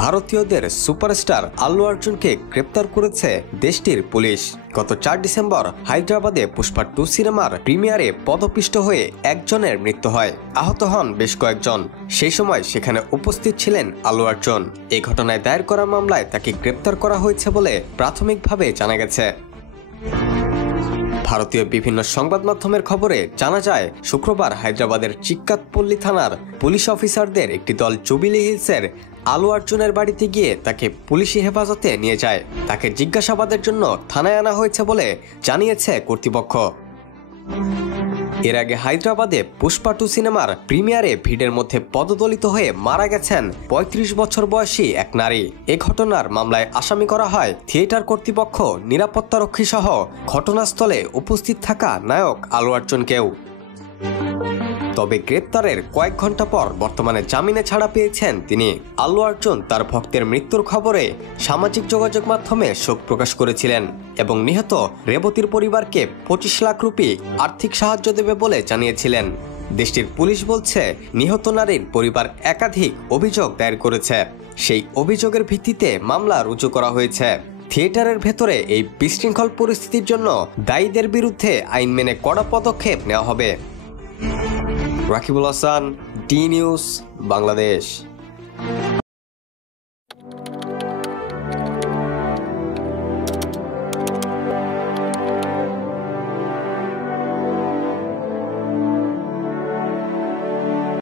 ভারতীয়দের সুপারস্টার আল্লু অর্জুনকে গ্রেপ্তার করেছে দেশটির পুলিশ। গত 4 ডিসেম্বর হায়দ্রাবাদে পুষ্পা 2 সিনেমার প্রিমিয়ারে পদপিষ্ট হয়ে একজনের মৃত্যু হয়, আহত হন বেশ কয়েকজন। সেই সময় সেখানে উপস্থিত ছিলেন আল্লু অর্জুন। এই ঘটনায় দায়ের করা মামলায় তাকে গ্রেপ্তার করা হয়েছে বলে প্রাথমিকভাবে জানা গেছে। ভারতীয় বিভিন্ন সংবাদ মাধ্যমের খবরে জানা যায়, শুক্রবার হায়দ্রাবাদের চিক্কাতপল্লী থানার পুলিশ অফিসারদের একটি দল জুবিলি হিলসের আল্লু অর্জুনের বাড়িতে গিয়ে তাকে পুলিশি হেফাজতে নিয়ে যায়। তাকে জিজ্ঞাসাবাদের জন্য থানায় আনা হয়েছে বলে জানিয়েছে কর্তৃপক্ষ। এর আগে হায়দ্রাবাদে পুষ্পা 2 সিনেমার প্রিমিয়ারে ভিড়ের মধ্যে পদদলিত হয়ে মারা গেছেন 35 বছর বয়সী এক নারী। এ ঘটনার মামলায় আসামি করা হয় থিয়েটার কর্তৃপক্ষ, নিরাপত্তারক্ষী সহ ঘটনাস্থলে উপস্থিত থাকা নায়ক আল্লু অর্জুনকেও। তবে গ্রেপ্তারের কয়েক ঘন্টা পর বর্তমানে জামিনে ছাড়া পেয়েছেন তিনি। আল্লু অর্জুন তার ভক্তের মৃত্যুর খবরে সামাজিক যোগাযোগ মাধ্যমে শোক প্রকাশ করেছিলেন এবং নিহত রেবতীর পরিবারকে 25 লাখ রুপি আর্থিক সাহায্য দেবে বলে জানিয়েছিলেন। দেশটির পুলিশ বলছে, নিহত নারীর পরিবার একাধিক অভিযোগ দায়ের করেছে। সেই অভিযোগের ভিত্তিতে মামলা রুজু করা হয়েছে। থিয়েটারের ভেতরে এই বিশৃঙ্খল পরিস্থিতির জন্য দায়ীদের বিরুদ্ধে আইন মেনে কড়া পদক্ষেপ নেওয়া হবে। Rakibul Hasan, D news, Bangladesh.